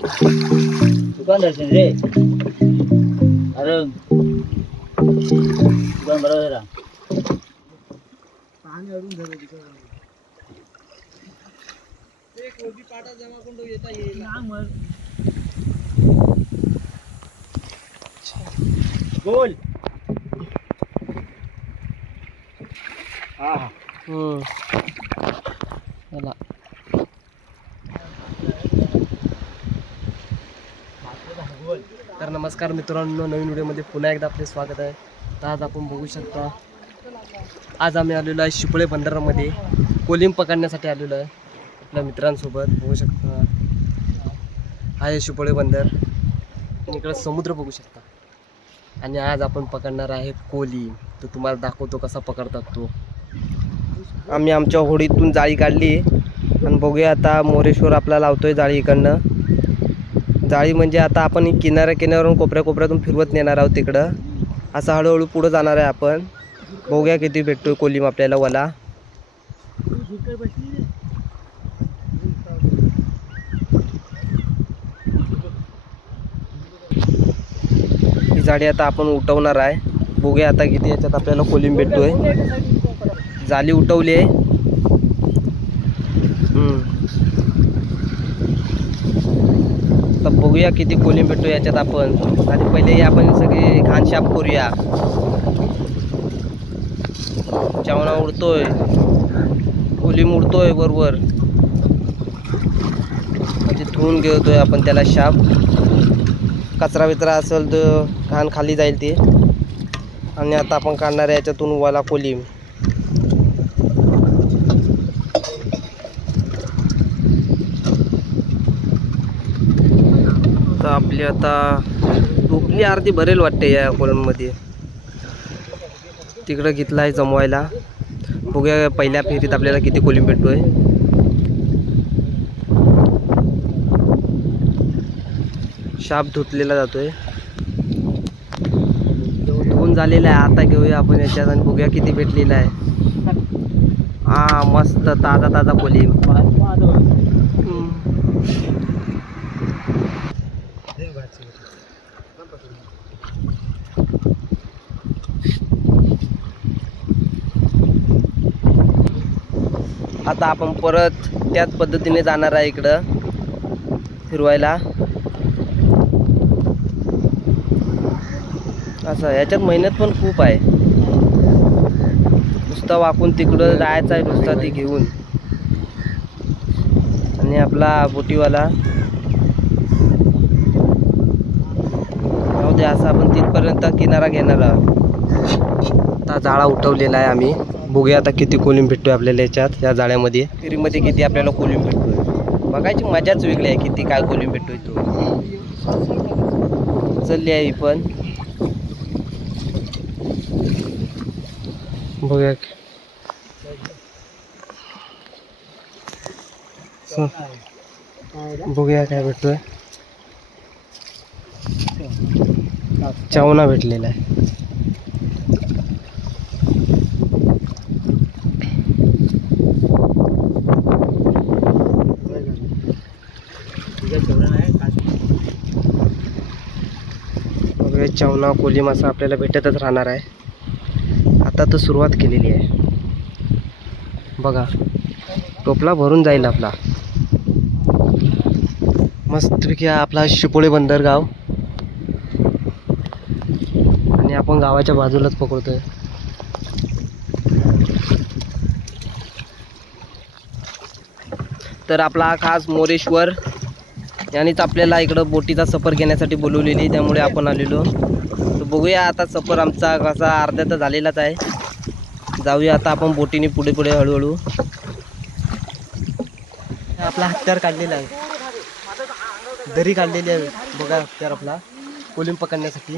दुकान दर्शन रे अरे दुकान बरोबर जरा बोल हा हा चला तर नमस्कार मित्रांनो नवीन व्हिडिओमध्ये पुन्हा एकदा आपले स्वागत आहे. तर आज आपण बघू शकता आज आम्ही आलेलो आहे शिपळे बंदरामध्ये. कोलिम पकडण्यासाठी आलेलो आहे आपल्या मित्रांसोबत. बघू शकता आहे शिपळे बंदर. इकडं समुद्र बघू शकता. आणि आज आपण पकडणार आहे कोलिम तो तुम्हाला दाखवतो कसा पकडतात तो. आम्ही आमच्या होडीतून जाळी काढली आणि बघूया आता मोरेश्वर आपला लावतोय जाळी इकडनं. जाळी म्हणजे आता आपण किनाऱ्या किनाऱ्यावरून कोपऱ्या कोपऱ्यातून फिरवत नेणार आहोत तिकडं. असं हळूहळू पुढं जाणार आहे आपण. बघूया किती भेटतोय कोलीम आपल्याला वला. ही जाळी आता आपण उठवणार आहे. बघूया आता किती याच्यात आपल्याला कोलिम भेटतोय. जाळी उठवली आहे. तर बघूया किती कोलिम भेटतो याच्यात आपण. आणि पहिले आपण सगळे घाणशाप करूया. चावणा उडतोय. कोलिम उडतोय बरोबर म्हणजे धुवून घेतोय आपण त्याला शाप. कचरा विचरा असेल तर घाण खाली जाईल ते. आणि आता आपण काढणार आहे याच्यातून वाला कोलिम तर आपली आता. टोपली अर्धी भरेल वाटते या कोलममध्ये तिकडं घेतला आहे जमवायला. बघूया पहिल्या फेरीत आपल्याला किती कोलिम भेटतोय. शाप धुतलेला जातोय. धुवून झालेला आहे. आता घेऊया आपण याच्यात आणि बघूया किती भेटलेला आहे. हा मस्त ताजा ताजा कोलिम आता आपण परत त्याच पद्धतीने जाणार आहे इकडं फिरवायला. असं ह्याच्यात मेहनत पण खूप आहे. नुसतं वाकून तिकडं जायचं आहे नुसतं ते घेऊन. आणि आपला बोटीवाला. दे असं आपण तिथपर्यंत किनारा घेणार आहोत. आता जाळा उठवलेला आहे आम्ही. बघूया आता किती कोलिम भेटतोय आपल्याला याच्यात या जाळ्यामध्ये. फिरीमध्ये किती आपल्याला कोलिम भेटतोय. बघायची मजाच वेगळी आहे किती काय कोलिम भेटतोय तो. चलली आहे पण. बघूया. बघूया काय भेटतोय. चावना भेटलेला आहे. चावना कोली मासा आपल्याला भेटतच राहणार आहे. आता तर सुरुवात केलेली आहे. बघा टोपला भरून जाईल आपला. मस्तपैकी आपला शिपोळे बंदरगाव. आणि आपण गावाच्या बाजूलाच पकडतोय. तर आपला खास मोरेश्वर यांनीच आपल्याला इकडं बोटीचा सफर घेण्यासाठी बोलवलेली त्यामुळे आपण आलेलो. तर बघूया आता सफर आमचा कसा अर्ध्या तर झालेलाच आहे. जाऊया आता आपण बोटीने पुढे पुढे हळूहळू. आपला हत्यार काढलेला आहे. दरी काढलेली आहे. बघा हत्यार आपला. कोलिम पकडण्यासाठी.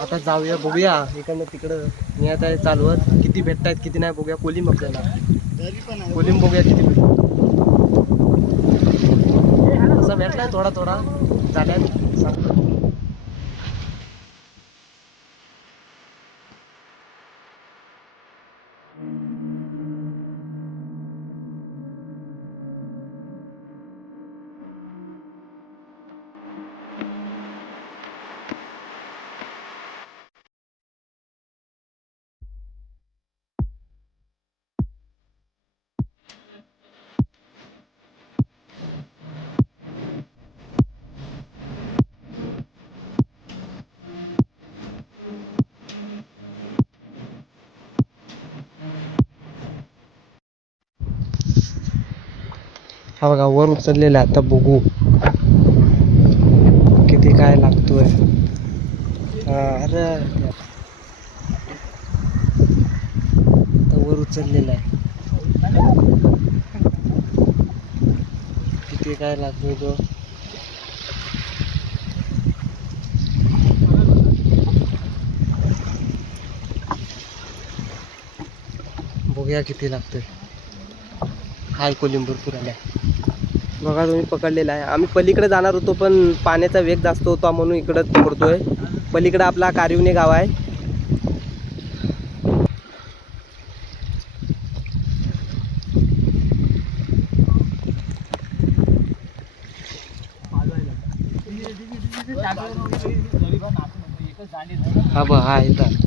आता जाऊया बघूया. इकडनं तिकडं नेत आहे चालवत. किती भेटत आहेत किती नाही बघूया. कोलिम आपल्याला. कोलिम बघूया किती भेटतात असं भेटलाय थोडा थोडा. झाल्या सांगतो. हा बघा वर उचललेला आहे. आता बघू. किती काय लागतोय. अरे. आता वर उचललेला आहे. किती काय लागतोय तो. बघूया किती लागतोय. हाय कोलिंबूर पुराला. बघा तुम्ही पकडलेला आहे. आम्ही पलीकडे जाणार होतो पण पाण्याचा वेग जास्त होता म्हणून इकडं पकडतोय. पलीकडे आपला कारिवणे गाव आहे. हा बघ हा येतात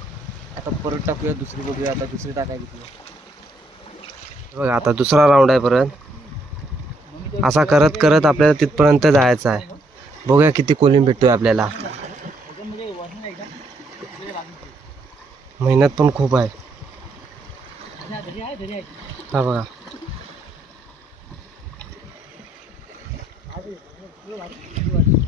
आता परत टाकूया दुसरी बघूया आता दुसरी टाकायची तुला. बघा आता दुसरा राऊंड आहे परत. असा करत करत आपल्याला तिथपर्यंत जायचं आहे. बघूया किती कोलिंब भेटतोय आपल्याला. मेहनत पण खूप आहे. हा बघा. काय?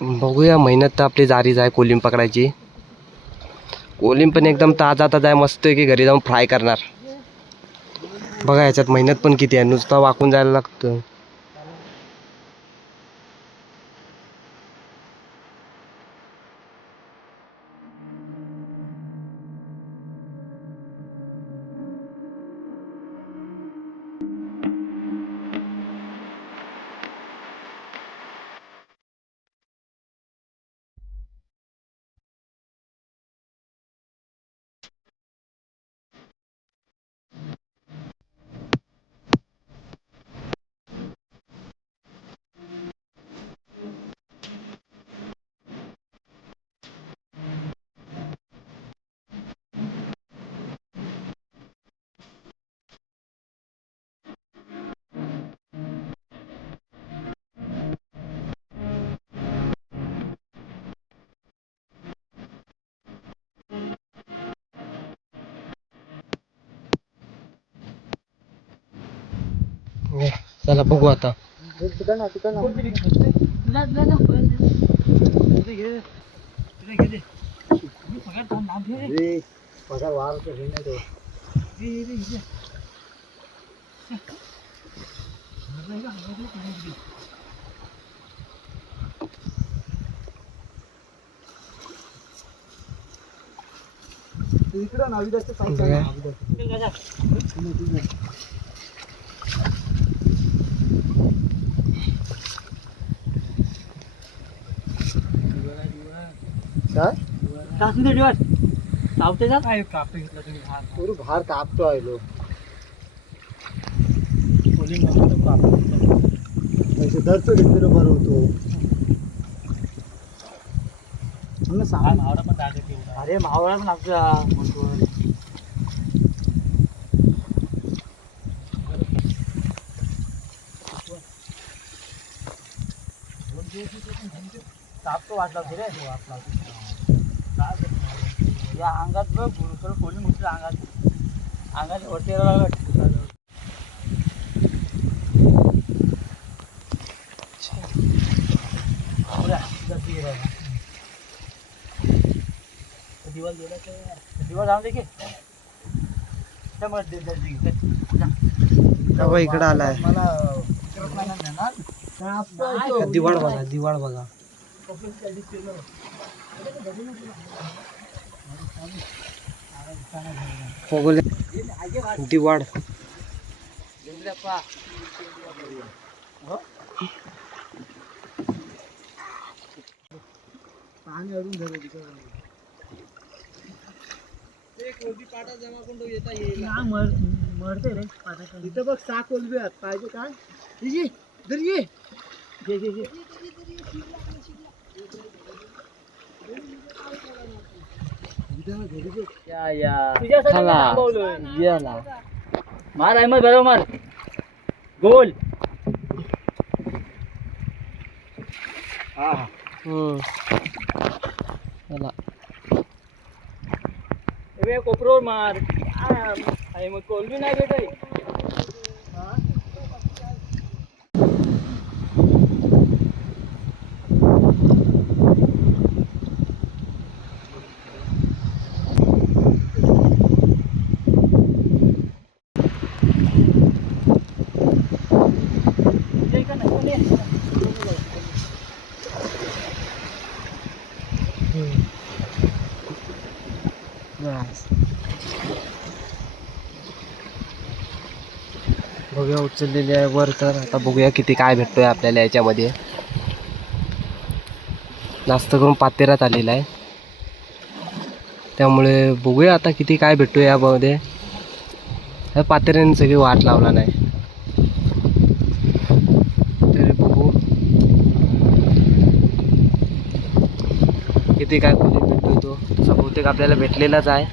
बघूया मेहनत तर आपली जारीच आहे कोलिंब पकडायची. कोलिंब पण एकदम ताजा ताजा आहे मस्त आहे की घरी जाऊन फ्राय करणार. बघा याच्यात मेहनत पण किती आहे नुसता वाकून जायला लागतं. चला बघू आता. इकडं नावी जास्त पाहिजे बघा. नावी जास्त. काय टाकून दे दिवस. जा. काय घेतला तुम्ही. भार पुरू भार कापतो आहे लो कोलिंग मस्त कापतो पैसे दरचं घेतलेलं बरं होतो. म्हणून सांगा मावळा पण लागत अरे मावळा पण लागतो. तापतो वाटला रे? वाटला या अंगात बघ गुरुकर कोणी मुठलं अंगात अंगात वरती यायला लागलं. पुऱ्या, जाती गेला ना. दिवाल गेला तर दिवाल जाऊन दे की त्यामुळे दे- दे- दे- दे. बाबा इकडं आलाय मला करत नाही ना नेणार. कापतो आहे दिवाळ बघा दिवाळ बघा बघूले दिवाळ पाणी अडून धरलं तिथं. ना मर मरते रे पाटाचं. इथं बघ सहा कोलबी आहेत पाहिजे काय ये, ये इधर ये घे घे घे. या या. तुझ्यासाठी चला. थांबवलोय. याला मार अहमद बरोबर मार. गोल. हम्म. चला. मार. आ, आहे मग कोलबी नाही भेटत बस. बघूया उचललेली आहे वर तर. आता बघूया किती काय भेटतोय आपल्याला याच्यामध्ये. जास्त करून पातेरात आलेला आहे. त्यामुळे बघूया आता किती काय भेटतोय यामध्ये. ह्या पातेऱ्याने सगळी वाट लावला नाही. तरी बघू. किती काय कोणी भेटतोय तो. तसा बहुतेक आपल्याला भेटलेलाच आहे.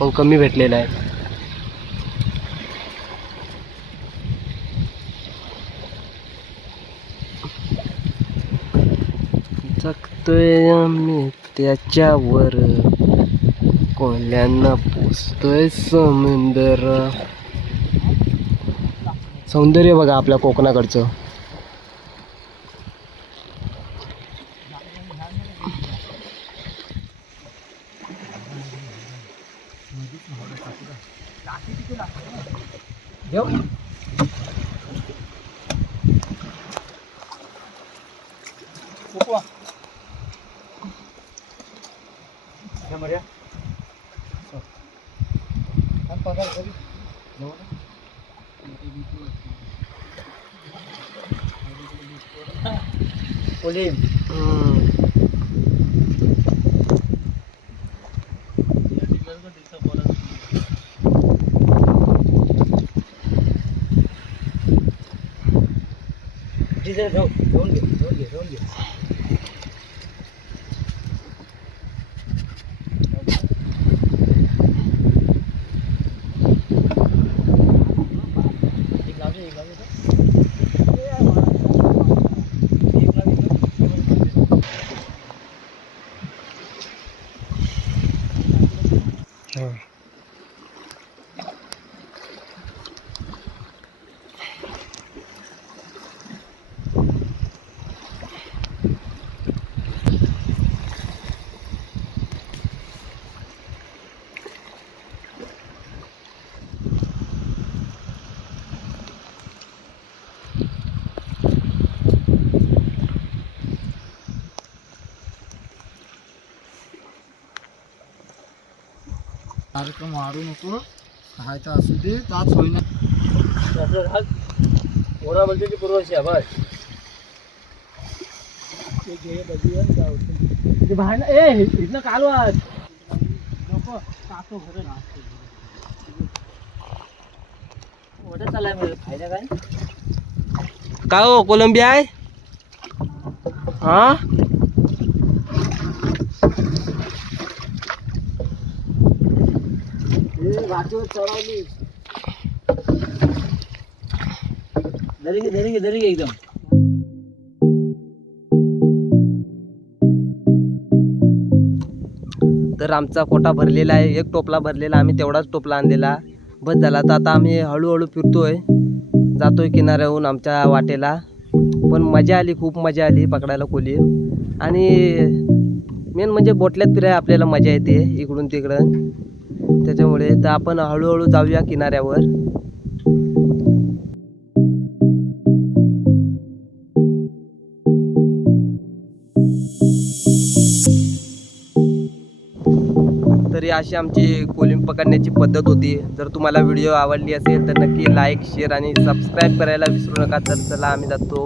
पण कमी भेटलेला आहे. पोचतोय आम्ही त्याच्यावर. कोल्यांना पोचतोय समुंदर. सौंदर्य बघा आपल्या कोकणाकडचं. देऊ कोलिम डिझेल घेऊ घेऊन घे घेऊन घे घेऊन घे Oh. वाढू नको काय तर असू दे ताच होईना त्याचं घाल ओरा बोलते की पूर्वशी आहे बस ते घे बघूया जाऊ ते बाहेर ना ए इथनं कालवात नको टाकतो खरं ना ओढत चाललाय म्हणजे फायदा काय काय हो कोलंबिया आहे हा घाटीवर चढवली. धरी घे धरी घे धरी घे एकदम. तर आमचा कोटा भरलेला आहे एक टोपला भरलेला आम्ही तेवढाच टोपला आणलेला. बस झाला तर आता आम्ही हळूहळू फिरतोय. जातोय किनाऱ्याहून आमच्या वाटेला. पण मजा आली खूप मजा आली पकडायला कोली आणि मेन म्हणजे बोटल्यात फिराय आपल्याला मजा येते इकडून तिकडं. त्याच्यामुळे तर आपण हळूहळू जाऊया किनाऱ्यावर. तरी अशी आमची कोलिंब पकडण्याची पद्धत होती. जर तुम्हाला व्हिडिओ आवडली असेल तर नक्की लाईक शेअर आणि सबस्क्राईब करायला विसरू नका. तर चला आम्ही जातो.